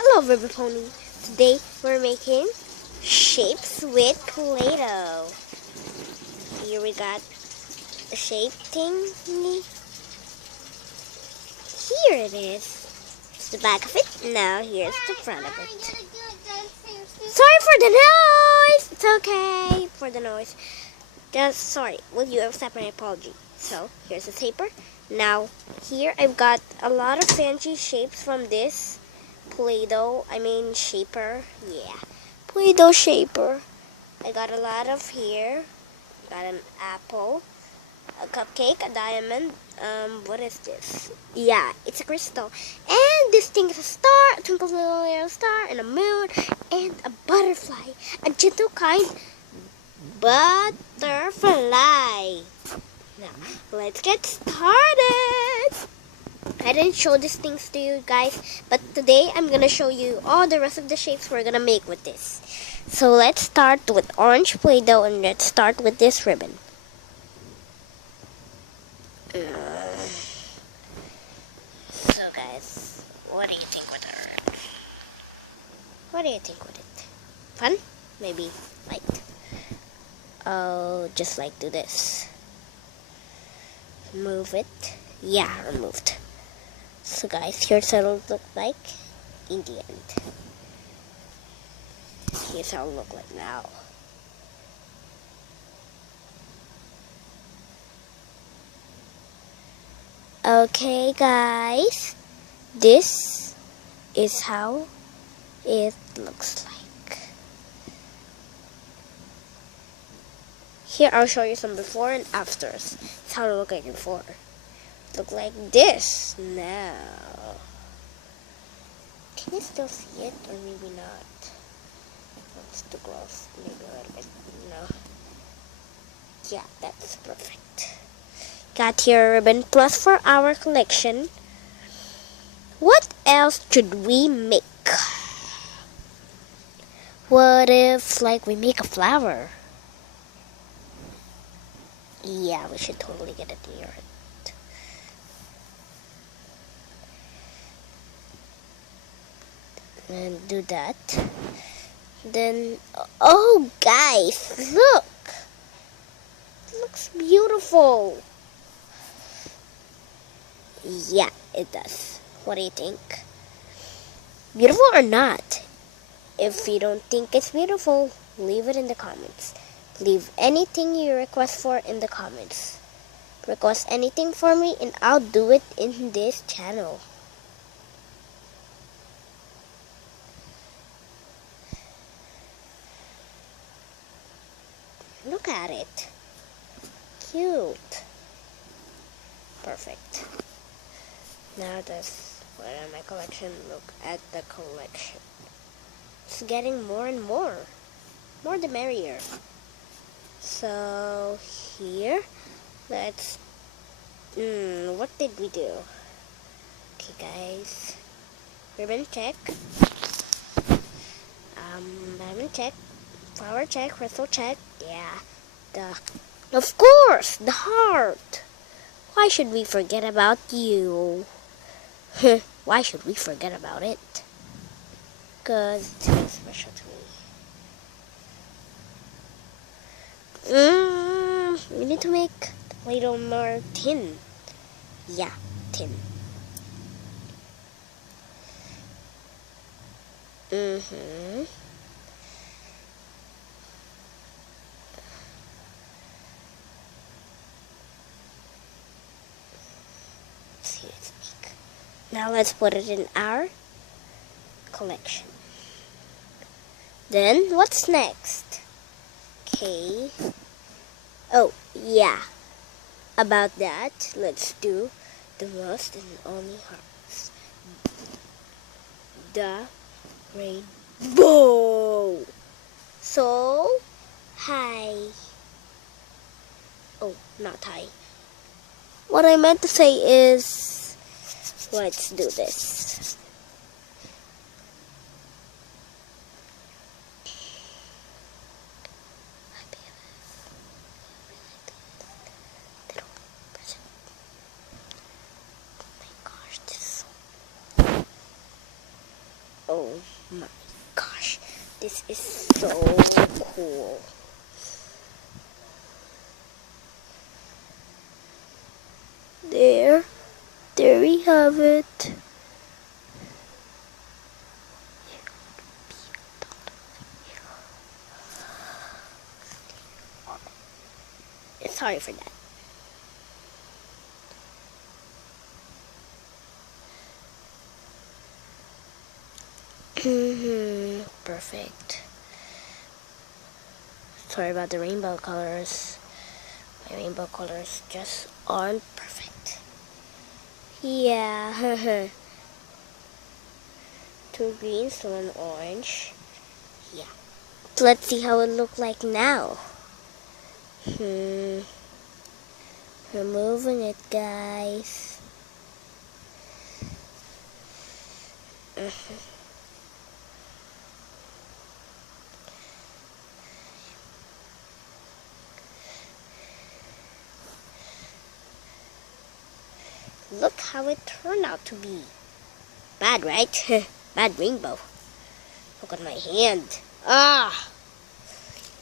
Hello, River Pony. Today we're making shapes with play-doh. Here we got the shape thingy. Here it is. It's the back of it. Now here's the front of it. Sorry for the noise. It's okay for the noise. Just sorry. Will you accept my apology? So here's the paper. Now here I've got a lot of fancy shapes from this play-doh. Shaper. Yeah, play-doh shaper. I got a lot of here. Got an apple, a cupcake, a diamond. What is this? Yeah, it's a crystal. And this thing is a star, a twinkle little star, and a moon, and a butterfly. A gentle kind butterfly. Now, let's get started. I didn't show these things to you guys, but today I'm gonna show you all the rest of the shapes we're gonna make with this. So let's start with orange play-doh, and let's start with this ribbon. So guys, what do you think with it? What do you think with it? Fun? Maybe light? Oh, just like do this. Move it. Yeah, removed. So guys, here's how it'll look like in the end. Here's how it'll look like now. Okay guys, this is how it looks like. Here I'll show you some before and afters. It's how it looked like before. Look like this now. Can you still see it, or maybe not? It's too close. Maybe a little bit. No. Yeah, that's perfect. Got here a ribbon plus for our collection. What else should we make? What if, we make a flower? Yeah, we should totally get it near it. And do that. Then, oh guys, look! It looks beautiful. Yeah, it does. What do you think? Beautiful or not? If you don't think it's beautiful, leave it in the comments. Leave anything you request for in the comments. Request anything for me and I'll do it in this channel. Look at it. Cute. Perfect. Now that's what in my collection. Look at the collection. It's getting more and more. More the merrier. So here, let's what did we do? Okay guys. Ribbon check. Diamond check. Flower check, crystal check. Yeah. Of course, the heart. Why should we forget about you? Why should we forget about it? Because it's very special to me. We need to make a little more tin. Yeah, tin. Now let's put it in our collection. Then what's next? Okay. Oh, yeah. About that, let's do the most and only hearts. The rainbow. So, hi. Oh, not hi. What I meant to say is, let's do this. Oh my gosh, this is so cool. There we have it. Sorry for that. Perfect. Sorry about the rainbow colors. My rainbow colors just aren't perfect. Yeah. Two greens, one orange. Yeah. Let's see how it looks like now. Removing it, guys. Look how it turned out to be. Bad, right? Bad rainbow. Look at my hand. Ah!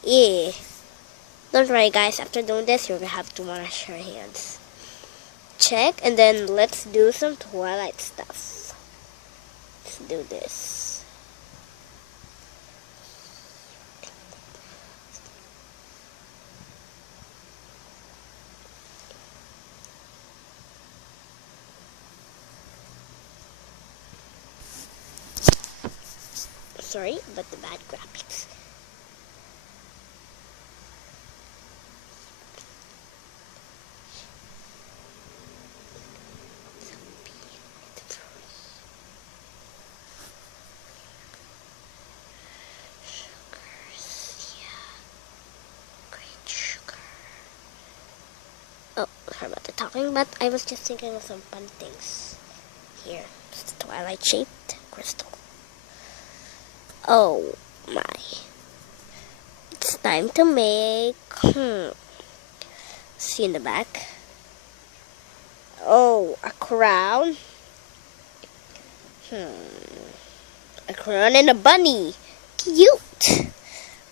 Yeah. Don't worry, guys. After doing this, you're gonna have to wash your hands. Check, and then let's do some Twilight stuff. Let's do this. Sorry, but the bad graphics. Oh, sorry about the talking, but I was just thinking of some fun things. Here, it's the Twilight shaped crystal. Oh my. It's time to make, see in the back. Oh, a crown. A crown and a bunny. Cute.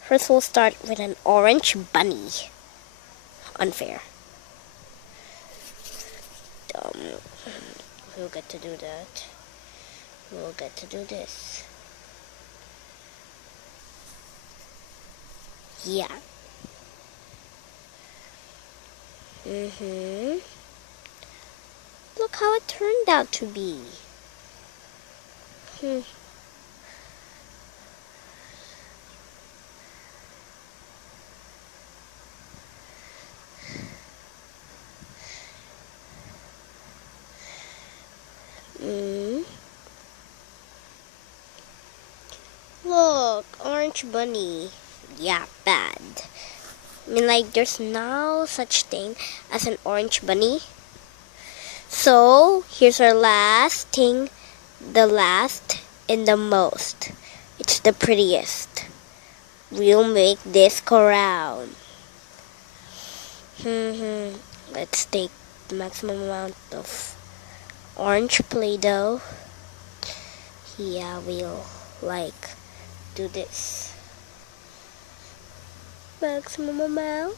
First we'll start with an orange bunny. Unfair. We'll get to do that. We'll get to do this. Yeah. Look how it turned out to be. Look, orange bunny. Yeah, bad. I mean, like, there's no such thing as an orange bunny. So, here's our last thing. The last and the most. It's the prettiest. We'll make this crown. Let's take the maximum amount of orange play-doh. Yeah, we'll, like, do this. Maximum amount.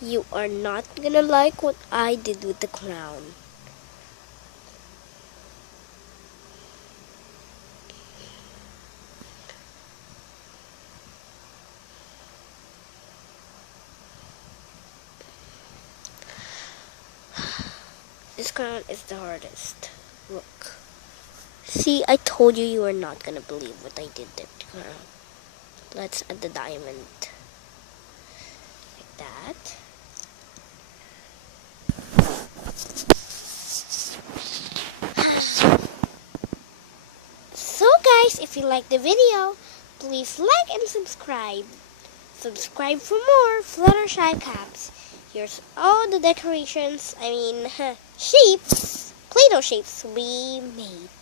You are not gonna like what I did with the crown. This crown is the hardest. Look. See, I told you you are not gonna believe what I did to the crown. Let's add the diamond. Like that. So guys, if you like the video, please like and subscribe. Subscribe for more Fluttershy caps. Here's all the decorations, shapes, play-doh shapes we made.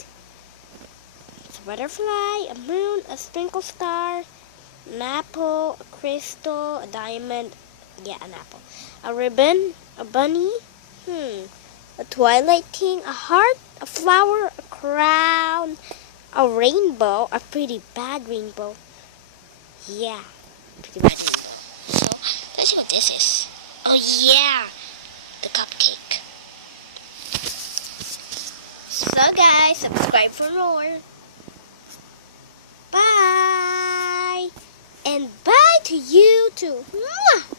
It's a butterfly, a moon, a sprinkle star, an apple, a crystal, a diamond, an apple, a ribbon, a bunny, a twilight king, a heart, a flower, a crown, a rainbow, a pretty bad rainbow. Yeah, pretty bad. So, let's see what this is. Oh yeah, the cupcake. So guys, subscribe for more. Bye! And bye to you too. Mwah!